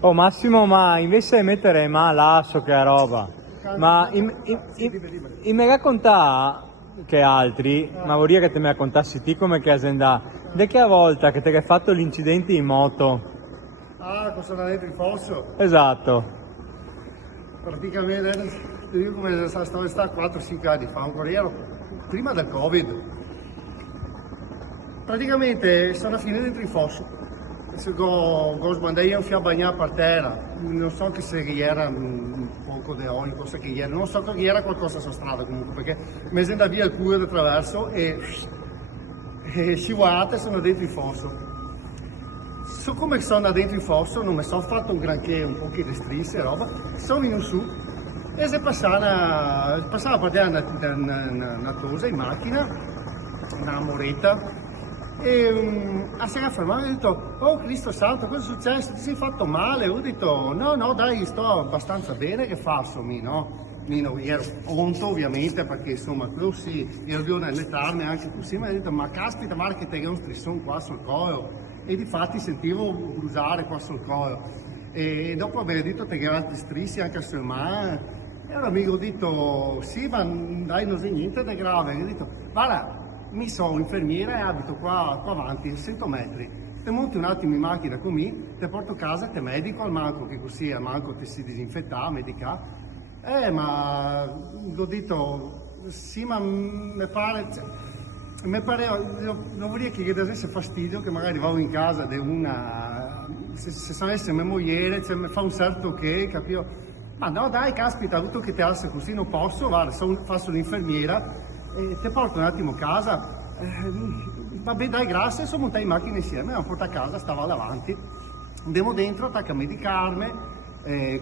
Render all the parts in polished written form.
Oh Massimo, ma invece di mettere ma l'asso che è roba, ma mi racconta che altri, ma vorrei che te mi raccontassi te come che azienda, da che volta che te hai fatto l'incidente in moto? Ah, cosa da dentro il fosso? Esatto, Praticamente, ti dico come sono stato 4-5 anni fa, ancora ero prima del Covid. Praticamente sono finito dentro il fosso. Go sbandai un fiato bagnato per terra, non so che se era un poco di olio, cosa che era, non so che era qualcosa sulla strada comunque, perché mi è andato via il cuore di traverso e scivolate sono dentro il fosso. So come sono dentro il fosso, non mi sono fatto un granché, un po' di strisce e roba, sono venuto su e si passava per terra una cosa in macchina, una moretta, e si era fermato e ho detto, oh Cristo santo, cosa è successo? Ti sei fatto male? Ho detto, no, dai, sto abbastanza bene, che faccio, no? Io ero pronto ovviamente perché insomma quello sì, io devo allenarmi anche così, mi ha detto ma caspita guarda che te hai un strissone qua sul collo e difatti sentivo brusare qua sul collo e dopo aver detto che hai altri strissi anche sulle mani e allora mi ho detto sì ma dai non c'è niente di grave, e ho detto guarda mi sono infermiera e abito qua avanti 100 metri, te monti un attimo in macchina con me, te porto a casa, te medico al manco che così al manco ti si disinfetta, medica. Ma l'ho detto, sì, ma mi pare, mi pareva, non vorrei che desse fastidio che magari vado in casa di una, se sapesse mia moglie, cioè, mi fa un certo che, capito? Ma no, dai, caspita, ho avuto che ti alzi così, non posso, guarda, faccio l'infermiera e ti porto un attimo a casa. Vabbè, dai, grazie, sono montati in macchina insieme, l'ho portato a casa, stava davanti. Andiamo dentro, attacca a medicarmi,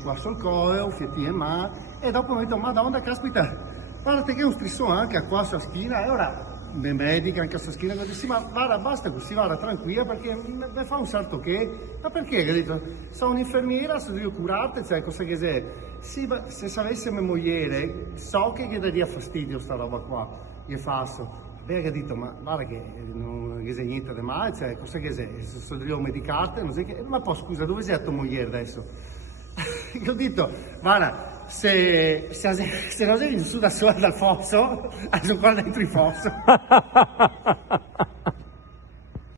qua sul collo, fiattino in mano, e dopo mi ho detto, madonna, caspita, guarda che è un strissone anche qua sulla schiena, e ora mi medica anche sulla schiena, e ho detto, sì, ma guarda, basta così, guarda, tranquilla, perché mi fa un certo che, ma perché? Ho detto, sono un'infermiera, se devo curarti, cioè, cosa che sei? Sì, ma se sapesse mia moglie, so che gli daria fastidio sta roba qua, gli faccio. Beh, ha detto, ma guarda che non c'è niente di male, cioè, cosa che sei? Se devo medicare, non sai che... Ma poi scusa, dove sei tua moglie adesso? Io ho detto, guarda, se non sei venuto su da sola dal fosso, sono qua dentro il fosso.